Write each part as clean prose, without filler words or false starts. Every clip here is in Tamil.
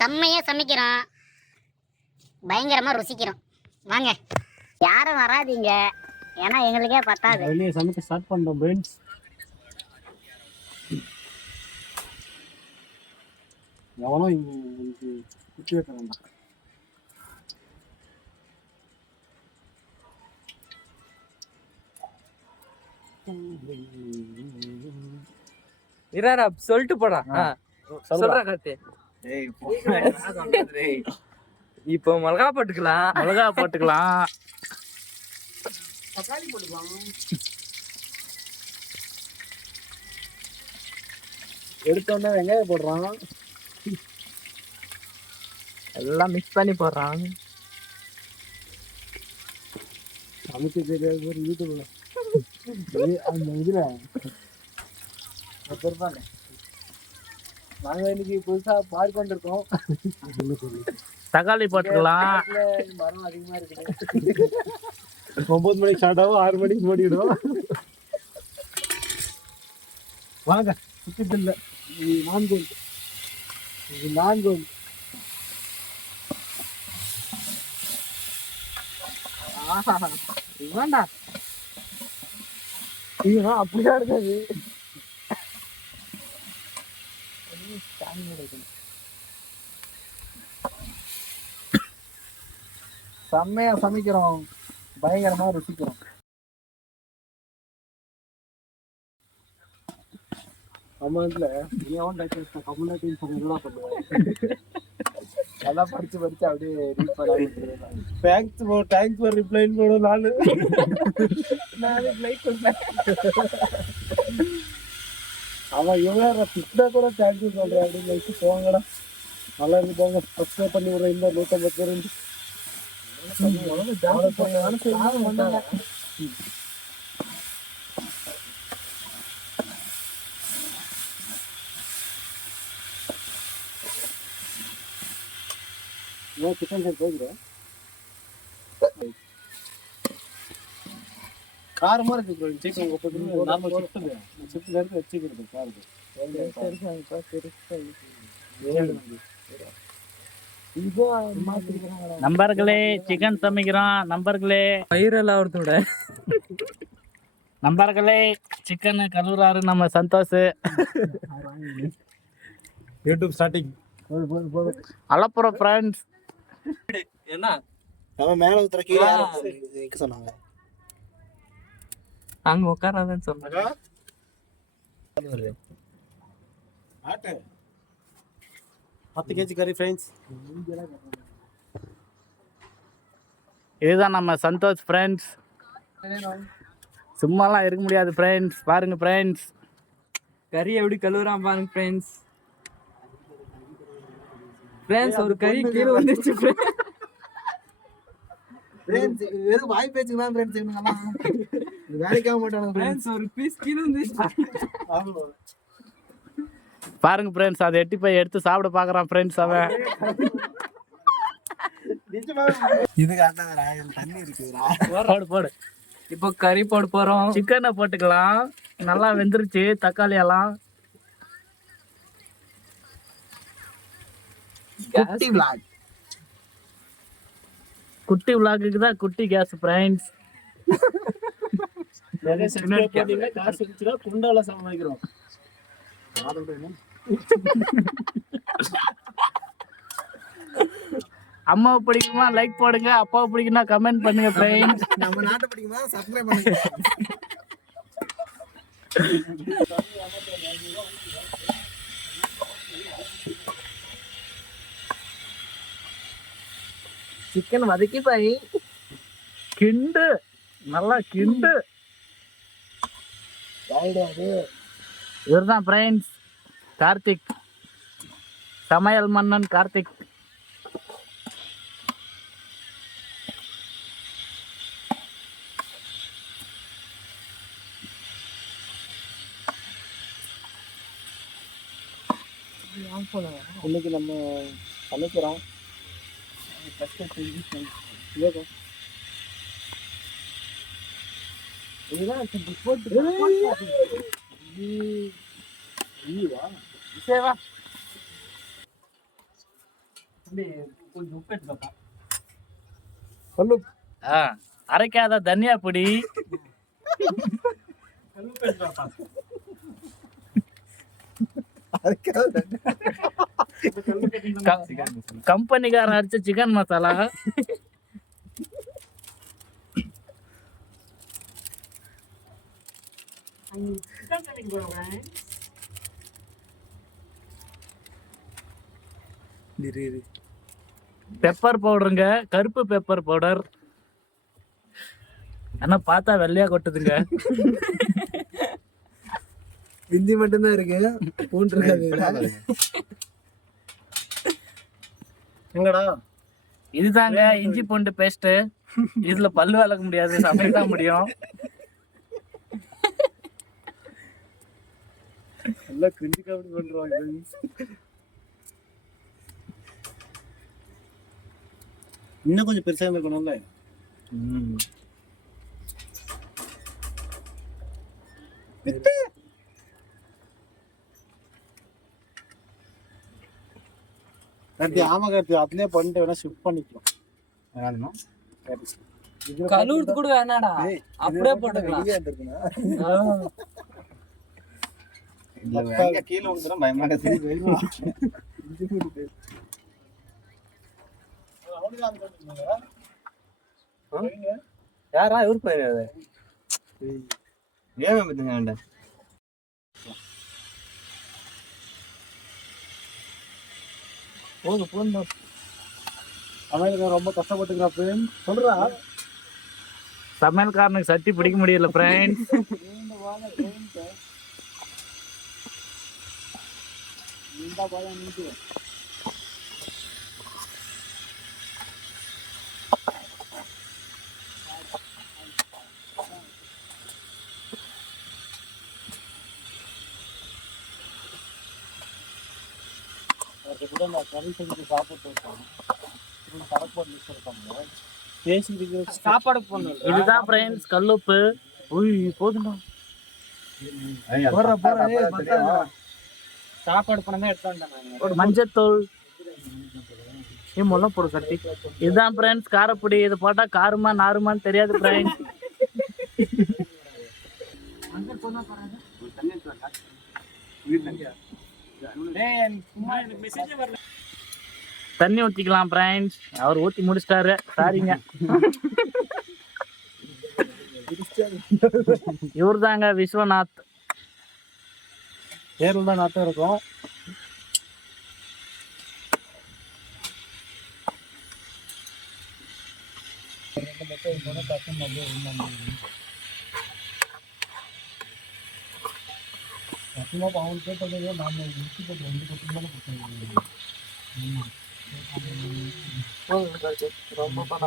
செம்மையா சமைக்கிறோம், பயங்கரமா ருசிக்கிறோம். வாங்க, யாரும் வராதீங்க, ஏன்னா எங்களுக்கே பத்தாது. வெளியே சமைக்க ஸ்டார்ட் பண்றோம் ஃப்ரெண்ட்ஸ். எவனோ இன்னைக்கு குட்டி வைக்க வேண்டாம். இராரா சொல்லிட்டு போடா. சொல்ற கத்தி. இப்போ மிளகா போட்டுக்கலாம். தக்காளி போட்டுக்கலாம். எடுத்தோடனே வெங்காயம் போடுறான், எல்லாம் மிக்ஸ் பண்ணி போடுறான். சமைக்க தெரியாது ஒரு யூடியூப்ல அந்த இதுல ஒருத்தர் நாங்க இன்னைக்கு புதுசா பார்க்கொண்டு இருக்கோம். தக்காளி போட்டுக்கலாம். மரம் அதிகமா இருக்குது. 9 மணிக்கு ஸ்டார்ட் ஆகும், 6 மணிக்கு மூடிடுவோம். வாங்க, சுத்திட்டு இது நான்கோல். வேண்டா அப்படிதான் இருக்காது. செம்மையா சமைக்கிறோம், பயங்கரமா ருசிக்கிறோம். கமெண்ட்ல எல்லாம் படிச்சு அப்படியே ரீட் பண்ண தேங்க்ஸ் ஃபார் ரிப்ளைன் போடும். நானே லைக் பண்ணேன். அவன் இவங்க திட்டா கூட தேங்க்யூ சொல்றேன் அப்படின்னு வச்சு போங்கடா, நல்லா இருக்கு போங்க. சப்ஸ்கிரைப் பண்ணி விடுறேன். இந்த 150 பேர் சிக்கன் சைட் போகிறேன். காரமா இருக்கு சிக்கன். சிப்ஸ் எடுத்து வச்சுக்கிறது காருக்கு. நம்பர்களே, சிக்கன் சமைக்கிறோம் நம்பர்களே. வைரல் ஆகிறதோட நம்பர்களே, சிக்கன் கழுவுறாரு நம்ம சந்தோஷ். யூடியூப் ஸ்டார்டிங் அலப்புறம் ஃப்ரெண்ட்ஸ். என்ன நம்ம மேல ஊத்துற கீழே சொன்னாங்க, அங்க உட்காராதன்னு சொன்னாங்க. 10 kg கறி ஃப்ரெண்ட்ஸ். இதுதான் நம்ம சந்தோஷ் ஃப்ரெண்ட்ஸ். சும்மாலாம் இருக்க முடியாது ஃப்ரெண்ட்ஸ். பாருங்க ஃப்ரெண்ட்ஸ், கறி எப்படி கழுவுறான் பாருங்க ஃப்ரெண்ட்ஸ். ஃப்ரெண்ட்ஸ் ஒரு கறி கீழே வந்துருச்சு ஃப்ரெண்ட்ஸ். வெறும் வாய் பேச்சுக்கு தான் ஃப்ரெண்ட்ஸ். இவங்கலாம் வேலைக்காக மாட்டாங்க ஃப்ரெண்ட்ஸ். ஒரு பீஸ் கீழே வந்துருச்சு பாருங்க ஃப்ரெண்ட்ஸ். அதை எட்டி போய் எடுத்து சாப்பிட பார்க்குறான் ஃப்ரெண்ட்ஸ் அவன். இது தண்ணி இருக்குதுடா. போடு. இப்போ கறி போட போகிறோம். சிக்கனை போட்டுக்கலாம். நல்லா வெந்துருச்சு தக்காளி எல்லாம். குட்டி விளாக்குக்கு தான் குட்டி கேஸ் ஃப்ரெண்ட்ஸ். காசு இருந்துச்சுன்னா குண்டால சமாளிக்கிறோம். அம்மாவை பிடிக்குமா லைக் போடுங்க, அப்பாவை பிடிக்குன்னா கமெண்ட் பண்ணுங்க ஃப்ரெண்ட்ஸ். நம்ம நாட்டை பிடிக்குமா சப்ஸ்கிரைப் பண்ணுங்க. சிக்கன் வதக்கி போய் கிண்டு, நல்லா கிண்டு. இவர்தான் ஃப்ரெண்ட்ஸ் கார்த்திக், சமையல் மன்னன் கார்த்திக். இன்னைக்கு நம்ம சமைக்கிறோம். கொஞ்சம் உப்பு எடுத்துக்கப்பா. சொல்லு. அரைக்காத தனியா பொடி. கம்பெனிக்காரன் அடிச்ச சிக்கன் மசாலா. பெப்பர் பவுடருங்க, கருப்பு பெப்பர் பவுடர். ஆனா பார்த்தா வெள்ளையா கொட்டுதுங்க. இஞ்சி மட்டும்தான் இருக்கு, பூண்டு இருக்காது. எங்கடா இதுதாங்க இஞ்சி பூண்டு பேஸ்ட். இதுல பல்லு விளக்க முடியாது, சமைக்க தான் முடியும். எல்லாம் கிரிஞ்சி காமெடி பண்றாங்க. இன்னும் கொஞ்சம் பெருசா இருக்கணும்ல. கார்த்தி, ஆமா கார்த்தி, அதுலயே பண்ணிட்டு வேணா ஷிஃப்ட் பண்ணிக்கலாம். கழுவுறது கூட வேணாடா, அப்படியே போட்டுக்கலாம். கீழே வந்துடும், பயமா இருக்கு. யாரா இவர் பையன்? ஏன் பத்துங்க போதும் போதும். அவன் ரொம்ப கஷ்டப்பட்டுக்கிறான் சொல்றா. சமையல்காரனுக்கு சட்டி பிடிக்க முடியல ஃப்ரெண்ட்ஸ். சாப்பாடு போடணும். இதுதான் ஃப்ரெண்ட்ஸ் கல்லுப்பு. போதுமா சாப்பாடு பண்ணதான் எடுத்தாங்க. மஞ்சத்தூள், முல்லை போடு சட்டி. இதுதான் ஃப்ரெண்ட்ஸ் காரப்பொடி. இது போட்டா காரமா நாருமான்னு தெரியாது ஃப்ரெண்ட்ஸ். தண்ணி ஊத்திக்கலாம் ஃப்ரெண்ட்ஸ். அவர் ஊத்தி முடிச்சிட்டாரு, சாரிங்க. இவர் தாங்க விஸ்வநாத். பேர்ல தான் நாட்டம் இருக்கும். அவன் கேட்டது நாம ரொம்ப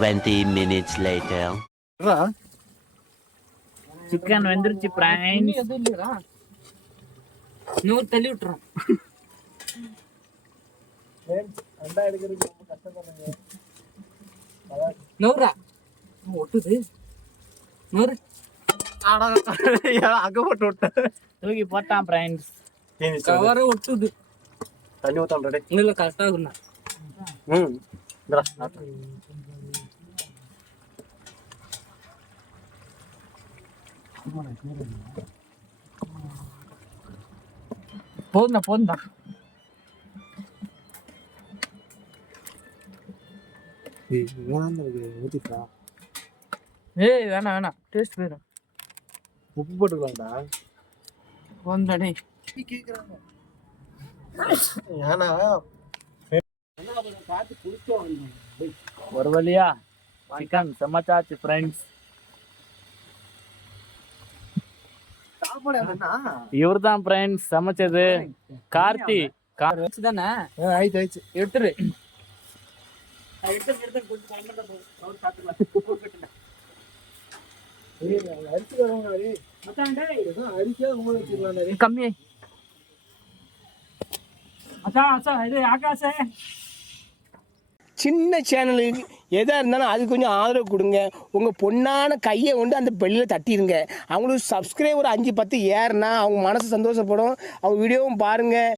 20 minutes later. சிக்கன் வெந்துருச்சு ஃப்ரெண்ட்ஸ். நூறு தள்ளி விட்டுறோம். நூறா ஒட்டுது. நூறு அங்க போட்டு விட்டேன். தூக்கி போட்டான் ஃப்ரெண்ட்ஸ். கவரை ஒட்டுது. தண்ணி ஊத்தாம். இல்ல கரெக்டா இருக்குண்ணா. போதும் போதும். ஊத்திட்டா. ஏய் வேணாம் வேணாம், டேஸ்ட் போயிடும். உப்பு போட்டுக்கலாம்டா. போந்தாடே ஏன்னா ஒரு வழியா சிக்கன் சமைச்சாச்சு ஃப்ரெண்ட்ஸ். இவர் தான் ஃப்ரெண்ட்ஸ் சமைச்சது. கார்த்தி தானே ஆயிடுச்சு. எடுத்துரு. கம்மி. அச்சா அச்சா இது ஆகாஷ் சின்ன சேனலுக்கு எதாக இருந்தாலும் அது கொஞ்சம் ஆதரவு கொடுங்க. உங்கள் பொண்ணான கையை கொண்டு அந்த பெல்லில் தட்டிடுங்க. அவங்களுக்கு சப்ஸ்கிரைபர் 5-10 ஏறுனா அவங்க மனசு சந்தோஷப்படும். அவங்க வீடியோவும் பாருங்கள்.